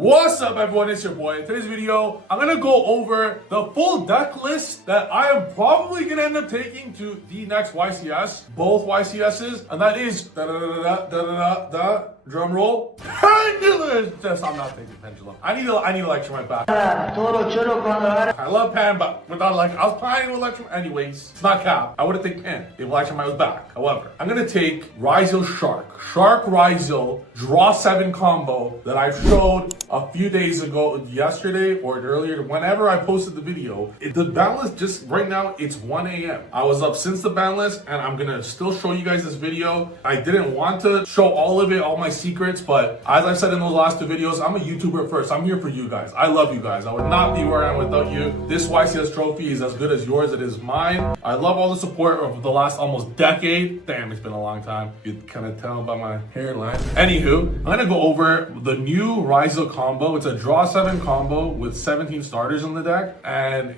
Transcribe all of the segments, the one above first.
What's up everyone, it's your boy. In today's video, I'm gonna go over the full deck list that I am probably gonna end up taking to the next YCS, both YCSs, and that is drum roll, pendulums. Just I'm not taking pendulum. I need electrum right back. I love pen, but without I was planning with electrum anyways. It's not cap. I would have taken pen if electrum was back. However, I'm gonna take Ryzeal Shark Ryzeal draw 7 combo that I showed a few days ago, yesterday or earlier, whenever I posted the video. The ban list just right now, it's 1 a.m. I was up since the ban list, and I'm gonna still show you guys this video. I didn't want to show all of it, all my secrets, but as I said in those last 2 videos, I'm a YouTuber first. I'm here for you guys. I love you guys. I would not be where I am without you. This YCS trophy is as good as yours. It is mine. I love all the support of the last almost decade. Damn, it's been a long time. You can kind of tell by my hairline. Anywho, I'm gonna go over the new Ryzeal combo. It's a draw 7 combo with 17 starters in the deck and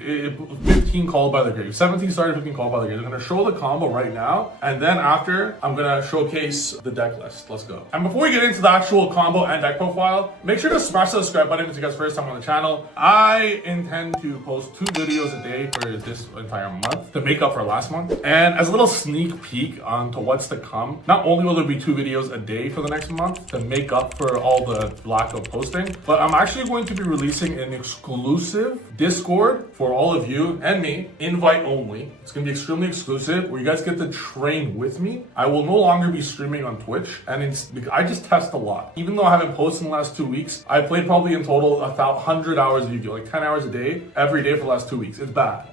15 called by the grave. 17 starters, 15 called by the grave. I'm gonna show the combo right now, and then after, I'm gonna showcase the deck list. Let's go. And before we get into the actual combo and deck profile, make sure to smash the subscribe button if you guys first time on the channel. I intend to post 2 videos a day for this entire month to make up for last month. And as a little sneak peek onto what's to come, not only will there be 2 videos a day for the next month to make up for all the lack of posting, but I'm actually going to be releasing an exclusive Discord for all of you and me, invite only. It's going to be extremely exclusive where you guys get to train with me. I will no longer be streaming on Twitch, and I just test a lot. Even though I haven't posted in the last 2 weeks, I played probably in total 100 hours of Yu-Gi-Oh, like 10 hours a day, every day for the last 2 weeks. It's bad.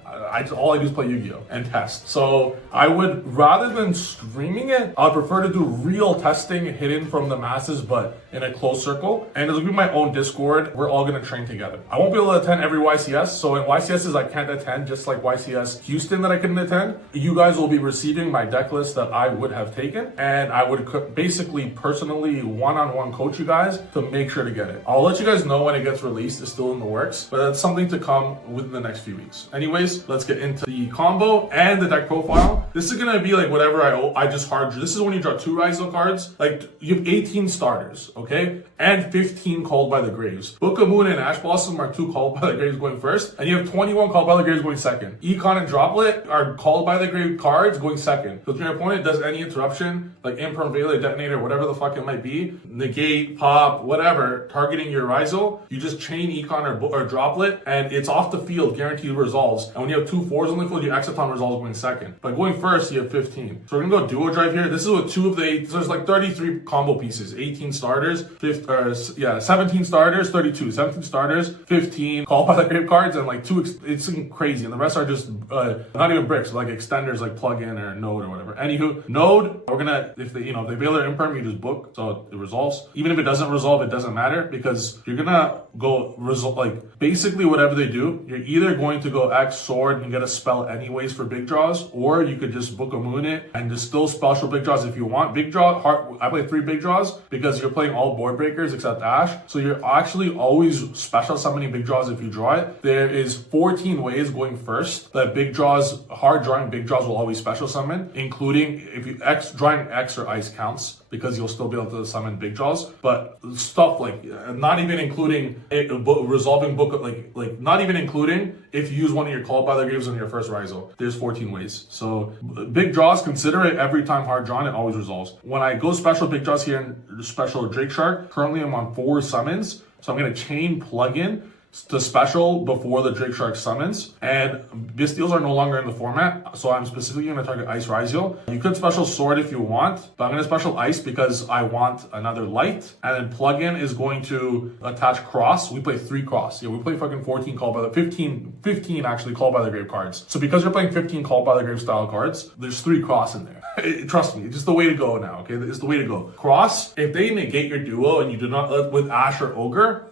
All I do is play Yu-Gi-Oh and test. So I would, rather than streaming it, I'd prefer to do real testing hidden from the masses, but in a closed circle. And it'll be my own Discord. We're all gonna train together. I won't be able to attend every YCS. So in YCSs, I can't attend, just like YCS Houston that I couldn't attend. You guys will be receiving my deck list that I would have taken. And I would basically personally one-on-one coach you guys to make sure to get it. I'll let you guys know when it gets released. It's still in the works, but that's something to come within the next few weeks. Anyways, let's get into the combo and the deck profile. This is gonna be like whatever I just hard drew. This is when you draw 2 Ryzeal cards. Like you have 18 starters, okay? And 15 called by the graves. Book of Moon and Ash Blossom are 2 called by the graves going first, and you have 21 called by the graves going second. Econ and Droplet are called by the grave cards going second. So if your opponent does any interruption, like Imperm, Vela, Detonator, whatever the fuck it might be, negate, pop, whatever, targeting your Ryzeal, you just chain Econ or Droplet, and it's off the field, guaranteed resolves. And when you have 2 4s on the field, your Exciton resolves going second. But going first, you have 15. So we're gonna go duo drive here. This is with 2 of the 8. So there's like 33 combo pieces, 18 starters, 17 starters, 32, 17 starters, 15 call by the grave cards, and like 2, it's crazy. And the rest are just not even bricks, like extenders like plug-in or node or whatever. Anywho, node, we're gonna, if they bail their imperm, you just book, so it resolves. Even if it doesn't resolve, it doesn't matter, because you're gonna go resolve, like basically whatever they do, you're either going to go X sword and get a spell anyways for big draws, or you could just book a moon it and just still special big draws if you want. Big draw, I play 3 big draws because you're playing all board breakers except Ash, so you're actually always special summoning big draws if you draw it. There is 14 ways going first that big draws, hard drawing big draws will always special summon, including if you drawing X or ice counts, because you'll still be able to summon big draws. But stuff like not even including resolving book, like not even including if you use one of your called by the graves on your first Ryzeal. There's 14 ways. So big draws, consider it every time hard drawn, it always resolves. When I go special big draws here in special Drake Shark, currently I'm on 4 summons. So I'm gonna chain plug-in to special before the Drake Shark summons, and Bystials are no longer in the format, so I'm specifically going to target Ice Ryzeal. You could special Sword if you want, but I'm going to special Ice because I want another light, and then plug-in is going to attach Cross. We play 3 Cross. Yeah, we play fucking 14 called by the 15 actually called by the grave cards. So because you're playing 15 called by the grave style cards, there's 3 Cross in there. Trust me, it's just the way to go now, okay? It's the way to go. Cross, if they negate your duo and you do not, with Ash or Ogre,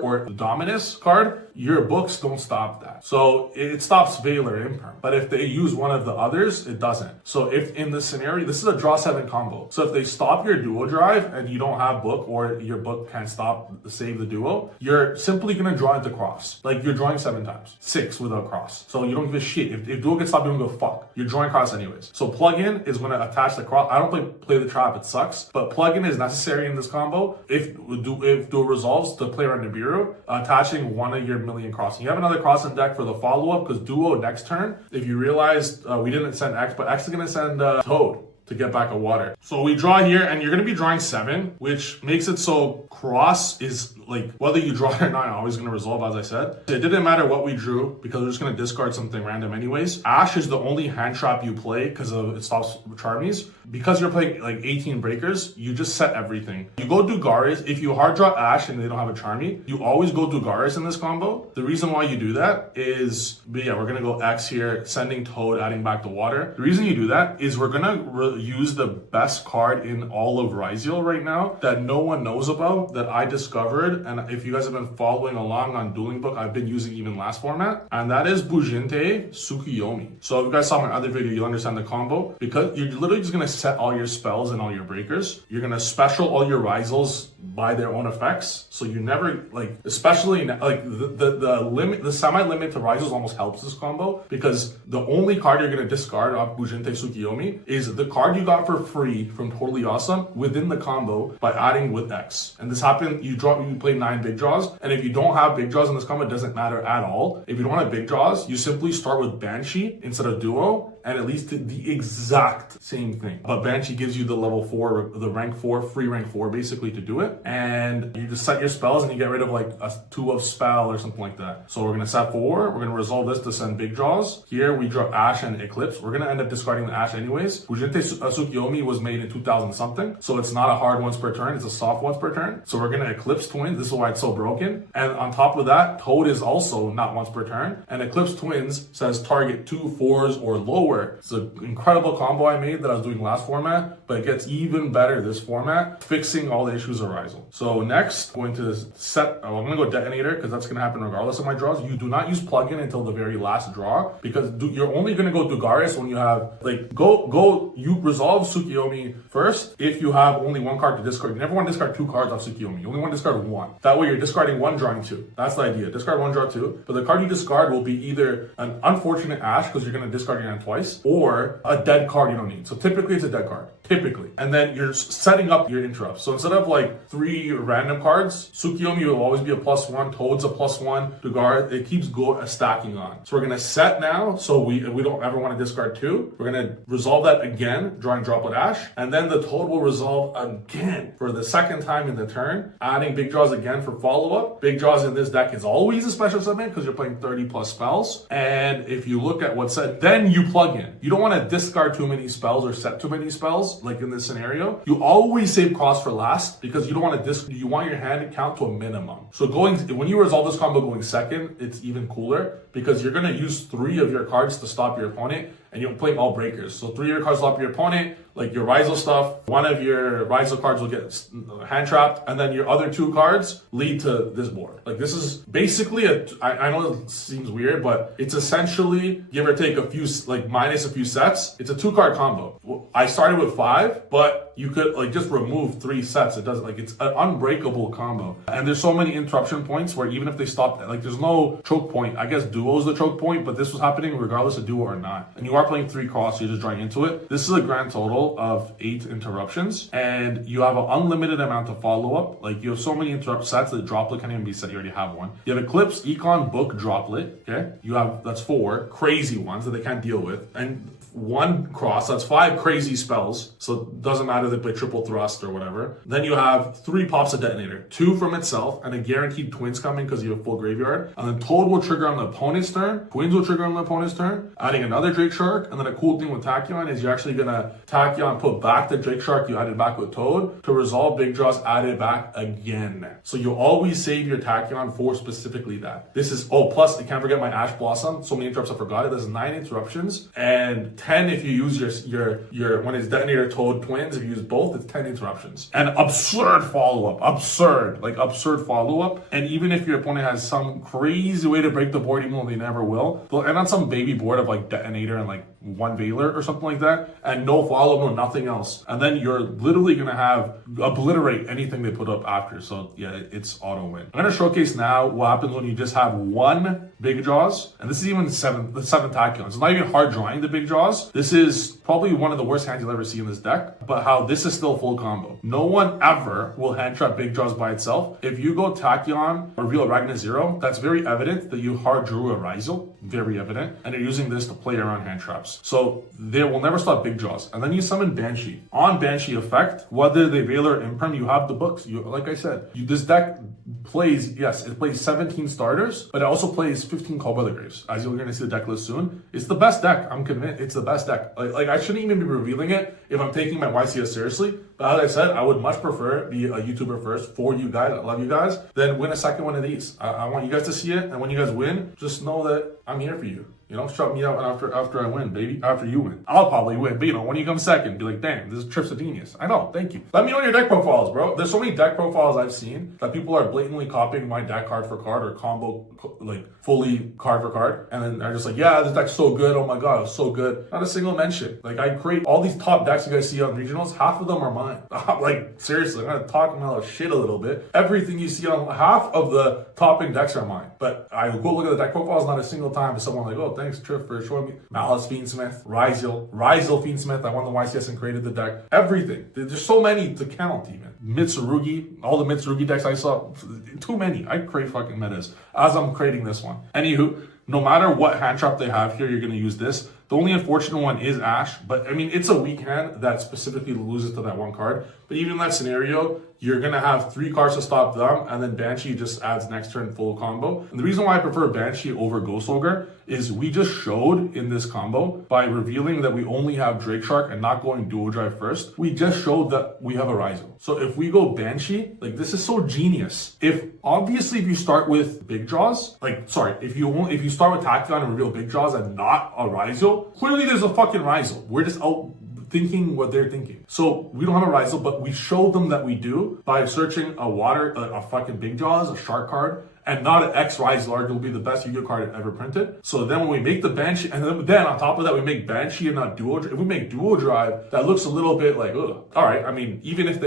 or Dominus card, your books don't stop that. So it stops Veiler and Imperm. But if they use one of the others, it doesn't. So if in this scenario, this is a draw 7 combo. So if they stop your duo drive and you don't have book, or your book can't save the duo, you're simply gonna draw into Cross. Like you're drawing 7 times, 6 without Cross. So you don't give a shit. If duo gets stopped, you don't give a fuck. you're drawing cross anyways. So plug-in is going to attach the cross. I don't play the trap, it sucks. But plug-in is necessary in this combo. If duo resolves to play around Nibiru, attaching one of your million crossing. You have another cross in deck for the follow-up, because duo next turn, if you realize we didn't send X, but X is going to send Toad to get back a water. So we draw here, and you're going to be drawing 7, which makes it so cross is like, whether you draw it or not, always going to resolve, as I said. It didn't matter what we drew, because we're just going to discard something random anyways. Ash is the only hand trap you play because it stops Charmies. Because you're playing like 18 breakers, you just set everything. You go Dugaris. If you hard draw Ash and they don't have a Charmy, you always go Dugaris in this combo. The reason why you do that is, but yeah, we're going to go X here, sending Toad, adding back the water. The reason you do that is we're going to use the best card in all of Ryzeal right now that no one knows about, that I discovered. And if you guys have been following along on Dueling Book, I've been using even last format. And that is Bujinte Tsukuyomi. So if you guys saw my other video, you'll understand the combo. Because you're literally just going to set all your spells and all your breakers. You're going to special all your Ryzeals by their own effects. So you never, like, especially like the limit, the semi-limit to Ryzeals almost helps this combo, because the only card you're going to discard off Bujinte Tsukuyomi is the card you got for free from Totally Awesome within the combo by adding with X. And this happened, you play 9 big draws, and if you don't have big draws in this combo, it doesn't matter at all. If you don't have big draws, you simply start with Banshee instead of Duo, and at least the exact same thing. But Banshee gives you the level 4, the rank 4, free rank 4 basically to do it. And you just set your spells and you get rid of like a 2 of spell or something like that. So we're going to set 4. We're going to resolve this to send big draws. Here we draw Ash and Eclipse. We're going to end up discarding the Ash anyways. Bujinte Tsukuyomi was made in 2000 something. So it's not a hard once per turn. It's a soft once per turn. So we're going to Eclipse Twins. This is why it's so broken. And on top of that, Toad is also not once per turn. And Eclipse Twins says target 2 4s or lower. It's an incredible combo I made that I was doing last format, but it gets even better this format, fixing all the issues of Ryzeal. So next, going to set, I'm going to go Detonator, because that's going to happen regardless of my draws. You do not use plug-in until the very last draw, because you're only going to go Dugaris when you have, like, you resolve Tsukuyomi first if you have only 1 card to discard. You never want to discard 2 cards off Tsukuyomi. You only want to discard 1. That way you're discarding 1, drawing 2. That's the idea. Discard 1, draw 2. But the card you discard will be either an unfortunate Ash, because you're going to discard your hand twice, or a dead card you don't need. So typically it's a dead card. Typically. And then you're setting up your interrupts. So instead of like 3 random cards, Tsukuyomi will always be a +1, Toad's a +1, Dugar, it keeps stacking on. So we're going to set now, so we don't ever want to discard 2. We're going to resolve that again, drawing Droplet Ash, and then the Toad will resolve again for the second time in the turn, adding big draws again for follow-up. Big draws in this deck is always a special summon because you're playing 30 plus spells. And if you look at what's said, then you plug in. You don't want to discard too many spells or set too many spells, like in this scenario. You always save cross for last, because you don't want to you want your hand count to a minimum. So when you resolve this combo going second, it's even cooler, because you're going to use 3 of your cards to stop your opponent, and you're playing all breakers. So 3 of your cards stop your opponent, like your Ryzeal stuff. 1 of your Ryzeal cards will get hand trapped, and then your other 2 cards lead to this board. Like, this is basically I know it seems weird, but it's essentially, give or take a few, like minus a few sets, it's a 2-card combo. I started with 5, but you could like just remove 3 sets. It doesn't, like, it's an unbreakable combo. And there's so many interruption points where even if they stop, like, there's no choke point. I guess duo's the choke point, but this was happening regardless of duo or not. And you are playing 3 cross, so you're just drawing into it. This is a grand total of 8 interruptions, and you have an unlimited amount of follow-up. Like, you have so many interrupt sets that Droplet can't even be set. You already have 1. You have Eclipse, Econ, Book, Droplet. Okay, you have, that's 4 crazy ones that they can't deal with, and 1 cross, that's 5 crazy spells, so it doesn't matter if they play triple thrust or whatever. Then you have 3 pops of Detonator, 2 from itself, and a guaranteed Twins coming because you have full graveyard. And then Toad will trigger on the opponent's turn, Twins will trigger on the opponent's turn, adding another Drake Shark. And then a cool thing with Tachyon is you're actually gonna Tachyon put back the Drake Shark you added back with Toad to resolve big draws added back again. So you always save your Tachyon for specifically that. This is, oh, plus I can't forget my Ash Blossom. So many interrupts, I forgot it. There's 9 interruptions, and 10 if you use your when it's Detonator, Toad, Twins. If you use both, it's 10 interruptions. And absurd follow-up. Absurd follow-up. And even if your opponent has some crazy way to break the board, even though they never will, they'll end on some baby board of like Detonator and like one Veiler or something like that, and no follow, no nothing else. And then you're literally gonna have obliterate anything they put up after. So yeah, it's auto win. I'm gonna showcase now what happens when you just have one big jaws, and this is even the seven tachyons. It's not even hard drawing the big jaws. This is probably one of the worst hands you'll ever see in this deck, but how this is still full combo. No one ever will hand trap big jaws by itself. If you go Tachyon or reveal Ragna 0, that's very evident that you hard drew a Ryzeal, very evident, and you're using this to play around hand traps. So they will never stop big jaws. And then you summon Banshee. On Banshee effect, whether they Veiler or Imperm, you have the books. Like I said, this deck plays, yes, it plays 17 starters, but it also plays 15 Callbrother Graves. As you're going to see the deck list soon, it's the best deck. I'm convinced it's the best deck. Like I shouldn't even be revealing it if I'm taking my YCS seriously. But as I said, I would much prefer be a YouTuber first for you guys. I love you guys. Then win a second one of these. I want you guys to see it, and when you guys win, just know that I'm here for you. You know, shut me out after I win, baby. After you win. I'll probably win, but you know, when you come second, be like, damn, this is Trif's a genius. I know, thank you. Let me know your deck profiles, bro. There's so many deck profiles I've seen that people are blatantly copying my deck card for card or combo, like fully card for card. And then they're just like, yeah, this deck's so good. Oh my God, it's so good. Not a single mention. Like I create all these top decks you guys see on regionals. Half of them are mine. Like seriously, I'm gonna talk my shit a little bit. Everything you see on half of the topping decks are mine. But I go look at the deck profiles, not a single time is someone like, oh, thanks Trif for showing me. Malice Fiendsmith, Ryzeal Fiendsmith. I won the YCS and created the deck. Everything. There's so many to count even. Mitsurugi, all the Mitsurugi decks I saw, too many. I create fucking metas as I'm creating this one. Anywho, no matter what hand trap they have here, you're gonna use this. The only unfortunate one is Ash, but I mean, it's a weak hand that specifically loses to that one card. But even in that scenario, you're gonna have 3 cards to stop them, and then Banshee just adds next turn full combo. And the reason why I prefer Banshee over Ghost Ogre is we just showed in this combo by revealing that we only have Drake Shark and not going dual drive first. We just showed that we have a Ryzeal. So if we go Banshee, like this is so genius. If you start with big jaws, if you start with Tachyon and reveal big jaws and not a Ryzeal, clearly there's a fucking Ryzeal. We're just out thinking what they're thinking. So we don't have a Ryzeal, but we showed them that we do by searching a fucking big jaws, a shark card, and not an X Ryzeal. It will be the best Yu-Gi-Oh card ever printed. So then when we make the Banshee, and then on top of that, we make Banshee and not dual drive. If we make dual drive, that looks a little bit like, ugh. All right, I mean, even if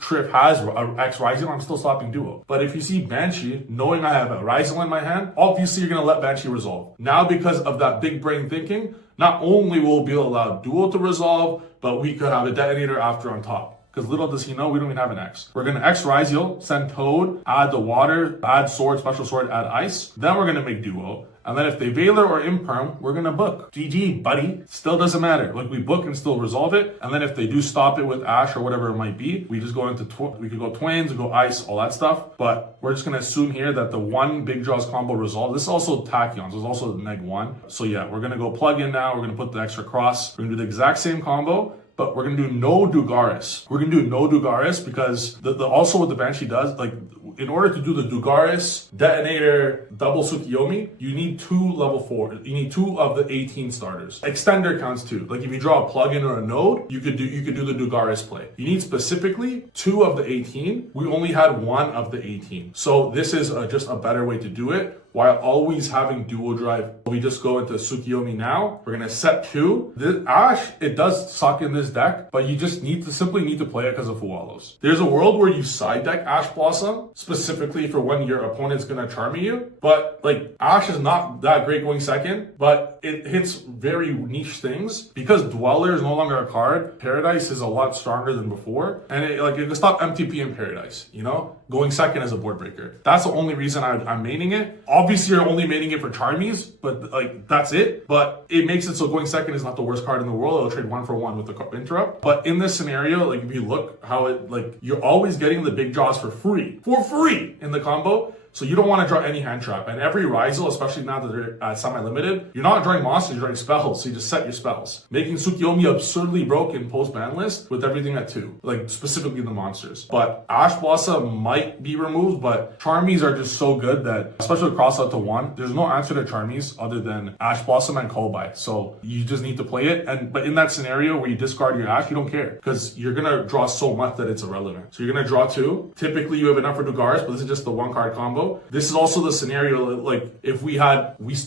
Trif has a X Ryzeal, I'm still stopping duo. But if you see Banshee, knowing I have a Ryzeal in my hand, obviously you're gonna let Banshee resolve. Now because of that big brain thinking, not only will we allow duo to resolve, but we could have a detonator after on top. Because little does he know, we don't even have an X. We're going to X Ryzeal, send Toad, add the water, add sword, special sword, add ice. Then we're going to make duo. And then if they Veiler or Imperm, we're going to book. GG, buddy. Still doesn't matter. Like we book and still resolve it. And then if they do stop it with Ash or whatever it might be, we just go into, we could go Twins, we go Ice, all that stuff. But we're just going to assume here that the one Big Jaws combo resolve. This is also Tachyons. There's also the -1. So yeah, we're going to go plug in now. We're going to put the extra cross. We're going to do the exact same combo. But we're going to do no Dugaris. We're going to do no Dugaris because also what the Banshee does, like in order to do the Dugaris, Detonator, double Tsukiyomi, you need 2 level 4. You need 2 of the 18 starters. Extender counts 2. Like if you draw a plugin or a node, you could do the Dugaris play. You need specifically 2 of the 18. We only had 1 of the 18. So this is just a better way to do it. While always having dual drive, we just go into Tsukiyomi now. We're gonna set 2. This Ash, it does suck in this deck, but you just simply need to play it because of Fualos. There's a world where you side deck Ash Blossom, specifically for when your opponent's gonna charm you. But like Ash is not that great going second, but it hits very niche things. Because Dweller is no longer a card, Paradise is a lot stronger than before. And it can stop MTP in Paradise, you know? Going second as a board breaker. That's the only reason I'm maining it. Obviously, you're only maining it for Charmies, but like that's it. But it makes it so going second is not the worst card in the world. It'll trade 1 for 1 with the interrupt. But in this scenario, like if you look how it, like you're always getting the big jaws for free in the combo. So you don't want to draw any hand trap. And every Ryzeal, especially now that they're semi-limited, you're not drawing monsters, you're drawing spells. So you just set your spells. Making Tsukiyomi absurdly broken post-ban list with everything at 2. Like specifically the monsters. But Ash Blossom might be removed, but Charmies are just so good that, especially with cross out to 1, there's no answer to Charmies other than Ash Blossom and Kolbai. So you just need to play it. But in that scenario where you discard your Ash, you don't care. Because you're going to draw so much that it's irrelevant. So you're going to draw 2. Typically you have enough for Dugaris, but this is just the 1 card combo. combo. This is also the scenario, like, if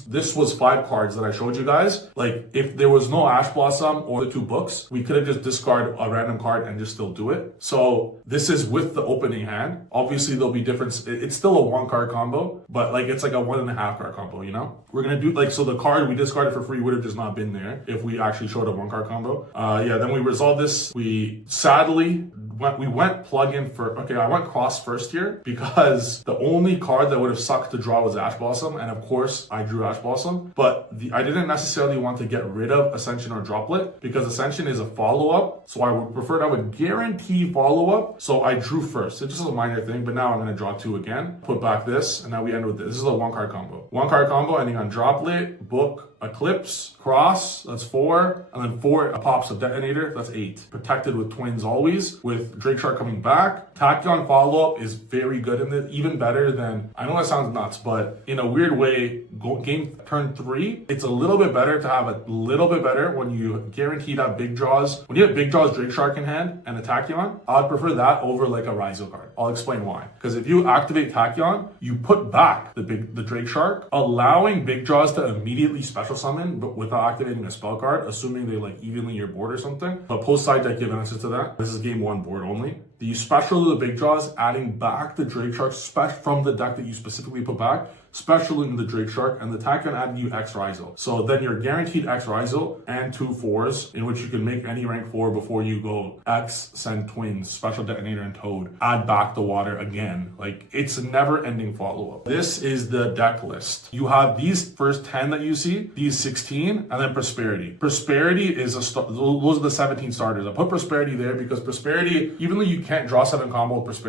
this was 5 cards that I showed you guys. Like, if there was no Ash Blossom or the 2 books, we could have just discarded a random card and just still do it. So this is with the opening hand. Obviously, there'll be difference. It's still a 1 card combo, but like it's like a 1.5 card combo, you know? We're gonna do like, so the card we discarded for free would have just not been there if we actually showed a 1 card combo. Yeah, then we resolved this. We sadly went plug-in for, okay, I went cross first here because the only card that would have sucked to draw was Ash Blossom, and of course I drew Ash Blossom, but I didn't necessarily want to get rid of Ascension or Droplet because Ascension is a follow-up, so I would prefer to have a guarantee follow-up, so I drew first. It's just a minor thing, but now I'm going to draw 2 again, put back this, and now we end with this. This is a 1 card combo. 1 card combo ending on Droplet, Book, Eclipse, Cross, that's 4, and then 4 pops of Detonator, that's 8. Protected with Twins always, with Drake Shark coming back. Tachyon follow-up is very good in this, even better than, I know that sounds nuts, but in a weird way, game turn 3, it's a little bit better to have a little bit better when you guarantee that big draws. When you have big draws, Drake Shark in hand, and a Tachyon, I'd prefer that over like a Ryzeal card. I'll explain why. Because if you activate Tachyon, you put back the Drake Shark, allowing big draws to immediately special summon, but without activating a spell card, assuming they like evenly your board or something. But post side deck, you have answers to that. This is game 1 board only. You special the big draws, adding back the Drake Shark from the deck that you specifically put back, special into the Drake Shark, and the Tachyon added you X Ryzeal. So then you're guaranteed X Ryzeal and 2 4s, in which you can make any rank 4 before you go X, send Twins, special Detonator, and Toad. Add back the water again. Like, it's a never-ending follow-up. This is the deck list. You have these first 10 that you see, these 16, and then Prosperity. Prosperity is those are the 17 starters. I put Prosperity there because Prosperity, even though you can't draw 7 combo with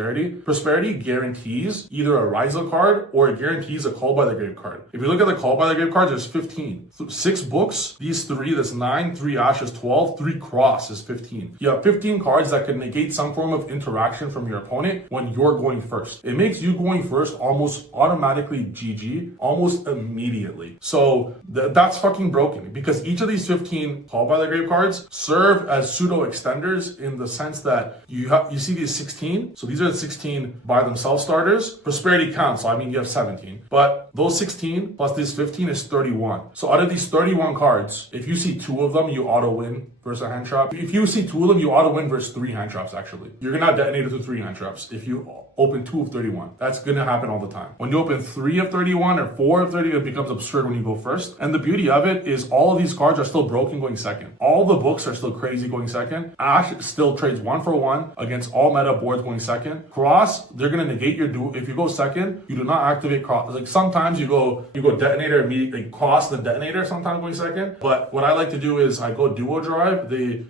Prosperity guarantees either a Ryzeal card or it guarantees a Call by the Grave card. If you look at the Call by the Grave cards, there's 15. 6 books, these 3, that's 9, 3 Ash is 12, 3 Cross is 15. You have 15 cards that can negate some form of interaction from your opponent when you're going first. It makes you going first almost automatically GG, almost immediately. So that's fucking broken because each of these 15 Call by the Grave cards serve as pseudo extenders in the sense that you see these 16. So these are the 16 by themselves starters. Prosperity counts, so I mean you have 17. But those 16 plus this 15 is 31. So out of these 31 cards, if you see 2 of them, you auto win versus a hand trap. If you see 2 of them, you auto win versus 3 hand traps actually. You're gonna have Detonator through 3 hand traps if you open 2 of 31. That's gonna happen all the time. When you open 3 of 31 or 4 of 30, it becomes absurd when you go first. And the beauty of it is all of these cards are still broken going second. All the books are still crazy going second. Ash still trades 1 for 1 against all meta boards going second. Cross, they're gonna negate your duel. If you go second, you do not activate Cross. Like sometimes you go Detonator immediately, Cross the Detonator sometimes going second. But what I like to do is I go Duo Drive.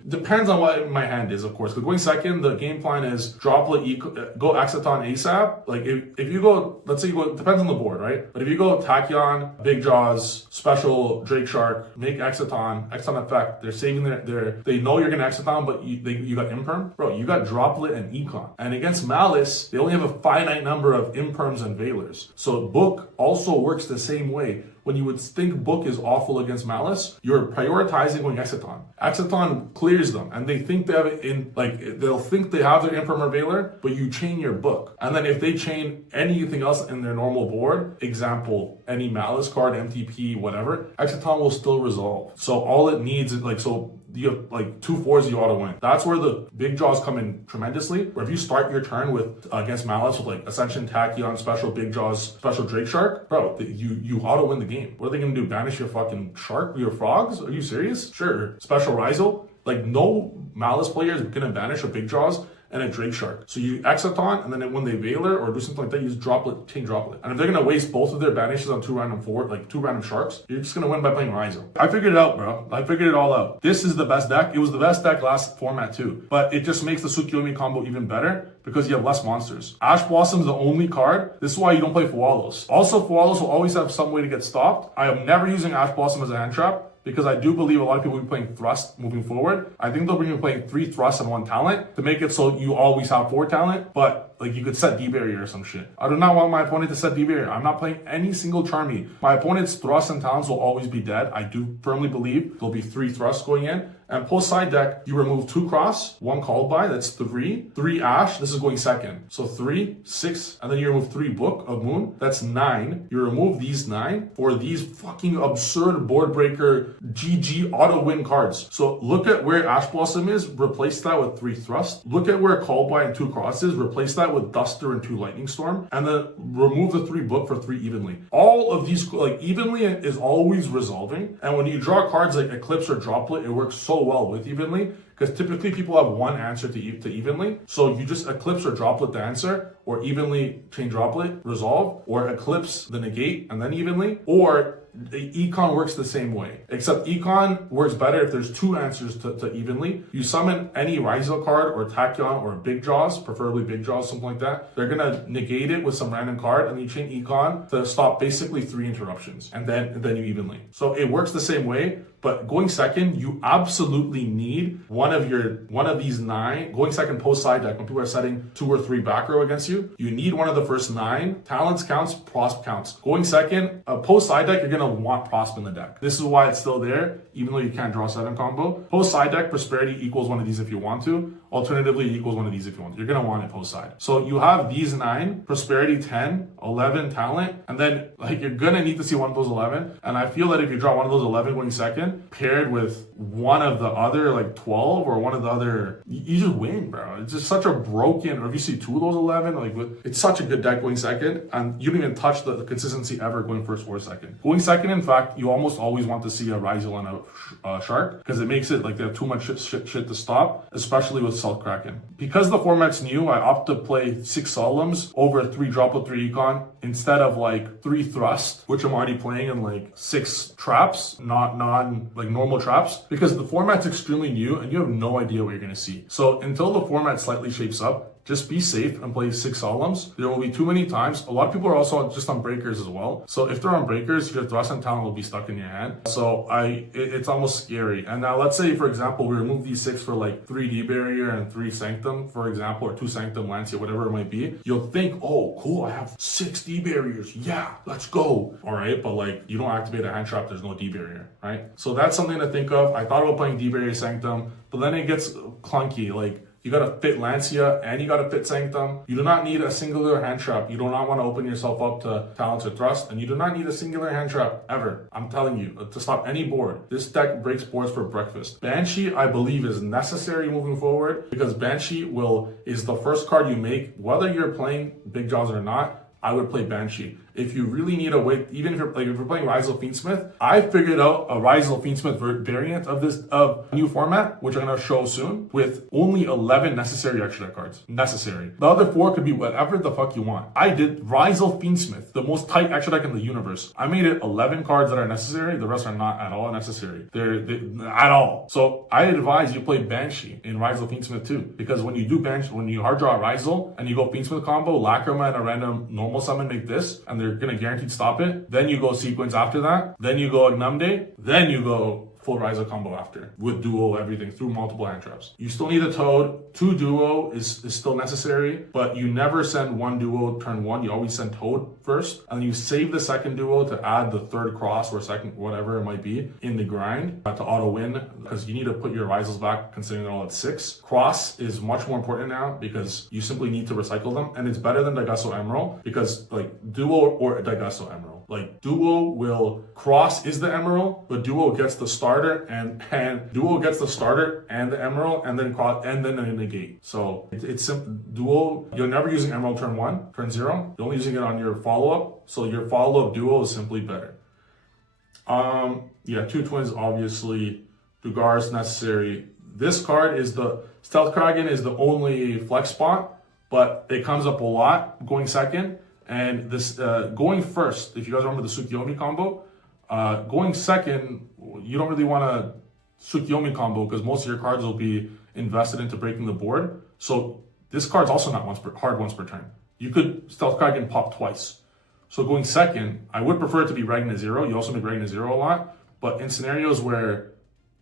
Depends on what my hand is, of course. But going second, the game plan is Droplet, go Exciton ASAP. Like if you go, let's say you go, depends on the board, right? But if you go Tachyon, Big Jaws, Special Drake Shark, make Exciton effect. They're saving they know you're gonna Exciton, but you got Imperm. Bro, you got Droplet and Econ. And against Malice, they only have a finite number of Imperms and Veilers. So Book also works the same way. When you would think Book is awful against Malice, you're prioritizing going Exciton. Exciton clears them, and they think they have it in, like, they'll think they have their Imperm or Veiler, but you chain your Book. And then if they chain anything else in their normal board, example, any Malice card, MTP, whatever, Exciton will still resolve. So all it needs is, like, so you have like 2 4s, you auto win. That's where the big draws come in tremendously. Where if you start your turn with against Malice with like Ascension, Tachyon, Special Big Jaws, Special Drake Shark, bro, you auto win the game. What are they gonna do? Banish your fucking shark, your frogs? Are you serious? Sure. Special Ryzeal. Like no Malice player is gonna banish a Big Jaws and a Drake Shark. So you Exciton, and then when they Veiler or do something like that, you just chain Droplet. And if they're gonna waste both of their banishes on 2 random sharks, you're just gonna win by playing Ryzeal. I figured it out, bro. I figured it all out. This is the best deck. It was the best deck last format too. But it just makes the Tsukiyomi combo even better because you have less monsters. Ash Blossom's the only card. This is why you don't play Fualos. Also, Fualos will always have some way to get stopped. I am never using Ash Blossom as a hand trap, because I do believe a lot of people will be playing Thrust moving forward. I think they'll be playing 3 Thrusts and 1 Talent to make it so you always have 4 Talent, but like you could set D-Barrier or some shit. I do not want my opponent to set D-Barrier. I'm not playing any single Charmy. My opponent's Thrusts and Talents will always be dead. I do firmly believe there'll be 3 Thrusts going in, And post side deck, you remove 2 cross, 1 called by, that's 3. 3 ash, this is going second. So 3, 6, and then you remove 3 book of moon, that's 9. You remove these 9 for these fucking absurd board breaker GG auto win cards. So look at where Ash Blossom is, replace that with 3 thrust. Look at where called by and 2 cross is, replace that with Duster and 2 lightning storm, and then remove the 3 book for 3 evenly. All of these, like evenly is always resolving, and when you draw cards like Eclipse or Droplet, it works so well with evenly, because typically people have one answer to evenly. So you just Eclipse or Droplet the answer, or evenly chain Droplet, resolve, or Eclipse the negate and then evenly, or the Econ works the same way, except Econ works better if there's 2 answers to evenly. You summon any Ryzeal card or Tachyon or Big Jaws, preferably Big Jaws, something like that. They're gonna negate it with some random card, and you chain Econ to stop basically 3 interruptions, and then you evenly. So it works the same way. But going second, you absolutely need one of these 9. Going second post side deck, when people are setting 2 or 3 back row against you, you need one of the first 9. Talents counts, prosp counts. Going second, post side deck, you're gonna want prosp in the deck. This is why it's still there, even though you can't draw 7 combo. Post side deck, prosperity equals one of these if you want to. Alternatively, equals one of these if you want to. You're gonna want it post side. So you have these 9, prosperity 10, 11 talent, and then like you're gonna need to see one of those 11. And I feel that if you draw one of those 11 going second, paired with one of the other like 12 or one of the other, you just win, bro. It's just such a broken, or if you see 2 of those 11, like it's such a good deck going second, and you don't even touch the consistency ever going first or second. Going second, in fact, you almost always want to see a Ryzeal and a Shark, because it makes it like they have too much shit to stop, especially with Stealth Kraken. Because the format's new, I opt to play 6 Solemns over 3 Droplet 3 Econ instead of like 3 Thrust, which I'm already playing, in like 6 traps, not like normal traps, because the format's extremely new and you have no idea what you're going to see. So until the format slightly shapes up, just be safe and play 6 Solemns. There will be too many times. A lot of people are also just on breakers as well. So if they're on breakers, your thrust and talent will be stuck in your hand. So it's almost scary. And now let's say, for example, we remove these 6 for like 3D barrier and 3 Sanctum, for example, or 2 Sanctum, Lancia, whatever it might be. You'll think, oh, cool, I have 6 D barriers. Yeah, let's go. All right, but like you don't activate a hand trap, there's no D barrier, right? So that's something to think of. I thought about playing D barrier Sanctum, but then it gets clunky. Like, you gotta fit Lancia and you gotta fit Sanctum. You do not need a singular hand trap. You do not want to open yourself up to talents or thrust, and you do not need a singular hand trap ever. I'm telling you, to stop any board. This deck breaks boards for breakfast. Banshee, I believe, is necessary moving forward, because Banshee is the first card you make, whether you're playing Big Jaws or not. I would play Banshee. If you really need a way, even if you're playing Ryzeal Fiendsmith, I figured out a Ryzeal Fiendsmith variant of new format, which I'm gonna show soon, with only 11 necessary extra deck cards. Necessary. The other 4 could be whatever the fuck you want. I did Ryzeal Fiendsmith, the most tight extra deck in the universe. I made it 11 cards that are necessary. The rest are not at all necessary. They're at all. So I advise you play Banshee in Ryzeal Fiendsmith too, because when you do when you hard draw Ryzeal and you go Fiendsmith combo, Lacrima and a random normal summon make this, and they're gonna guaranteed stop it. Then you go sequence after that. Then you go Agnumde. Then you go full Ryzeal combo after, with duo, everything, through multiple hand traps. You still need a Toad. 2 duo is still necessary, but you never send 1 duo turn 1. You always send Toad first, and you save the second duo to add the 3rd cross or second, whatever it might be, in the grind to auto win, because you need to put your Ryzeals back, considering they're all at 6. Cross is much more important now, because you simply need to recycle them, and it's better than Daigasso Emerald, because like duo or Daigasso Emerald. Like duo cross is the emerald, but duo gets the starter and duo gets the starter and the emerald, and then cross and then a negate. So it's simple. Duo, you're never using emerald turn 1, turn 0. You're only using it on your follow-up. So your follow-up duo is simply better. Yeah, 2 twins, obviously. Dugar is necessary. This card is the Stealth Kraken is the only flex spot, but it comes up a lot going second. And this going first, if you guys remember the Tsukiyomi combo, going second, you don't really want a Tsukiyomi combo, because most of your cards will be invested into breaking the board. So this card's also not hard once per turn. You could Stealth Kraken pop twice. So going second, I would prefer it to be Regna 0. You also make Regna 0 a lot, but in scenarios where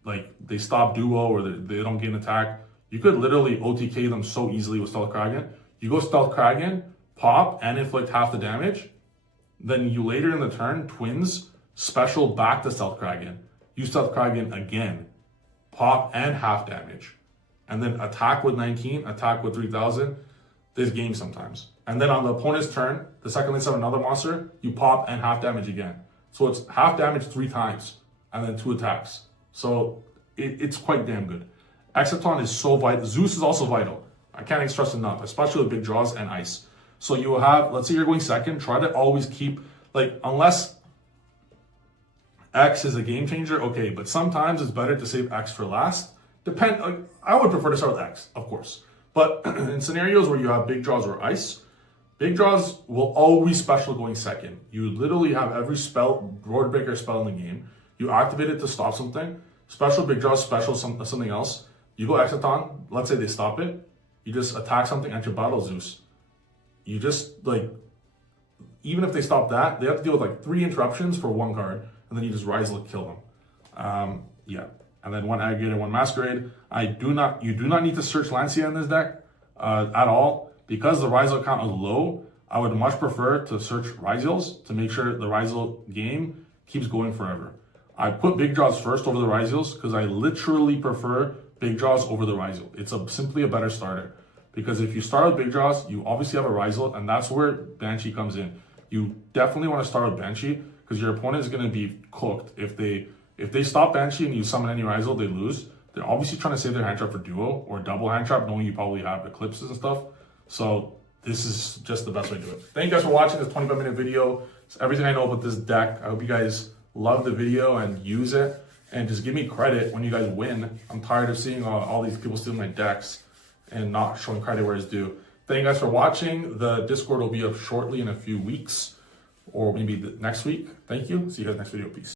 like they stop duo or they don't gain attack, you could literally OTK them so easily with Stealth Kraken. You go Stealth Kraken, pop, and inflict half the damage. Then you later in the turn, twins, special back to Stealth Kraken. Use Stealth Kraken again. pop and half damage. And then attack with 19, attack with 3000. This game sometimes. And then on the opponent's turn, the second they summon another monster, you pop and half damage again. So it's half damage 3 times and then 2 attacks. So it's quite damn good. Exciton is so vital. Zeus is also vital. I can't stress enough, especially with big draws and ice. So you will have, let's say you're going second, try to always keep, like, unless X is a game changer, okay, but sometimes it's better to save X for last. I would prefer to start with X, of course. But in scenarios where you have big draws or ice, big draws will always special going second. You literally have every spell, Road Breaker spell in the game. You activate it to stop something. Special big draws, special something else. You go Exciton, let's say they stop it. You just attack something, enter battle Zeus. You just, like, even if they stop that, they have to deal with like 3 interruptions for 1 card, and then you just Ryzeal kill them. Yeah. And then 1 Aggregator, 1 Masquerade. You do not need to search Lancia in this deck at all. Because the Ryzeal count is low, I would much prefer to search Ryzeals to make sure the Ryzeal game keeps going forever. I put big draws first over the Ryzeals because I literally prefer big draws over the Ryzeal. It's simply a better starter. Because if you start with big draws, you obviously have a Ryzeal, and that's where Banshee comes in. You definitely want to start with Banshee because your opponent is going to be cooked. If they stop Banshee and you summon any Ryzeal, they lose. They're obviously trying to save their hand trap for duo or double hand trap, knowing you probably have eclipses and stuff. So this is just the best way to do it. Thank you guys for watching this 25-minute video. It's everything I know about this deck. I hope you guys love the video and use it. And just give me credit when you guys win. I'm tired of seeing all these people stealing my decks and not showing credit where it's due. Thank you guys for watching. The Discord will be up shortly in a few weeks or maybe next week. Thank you. See you guys next video. Peace.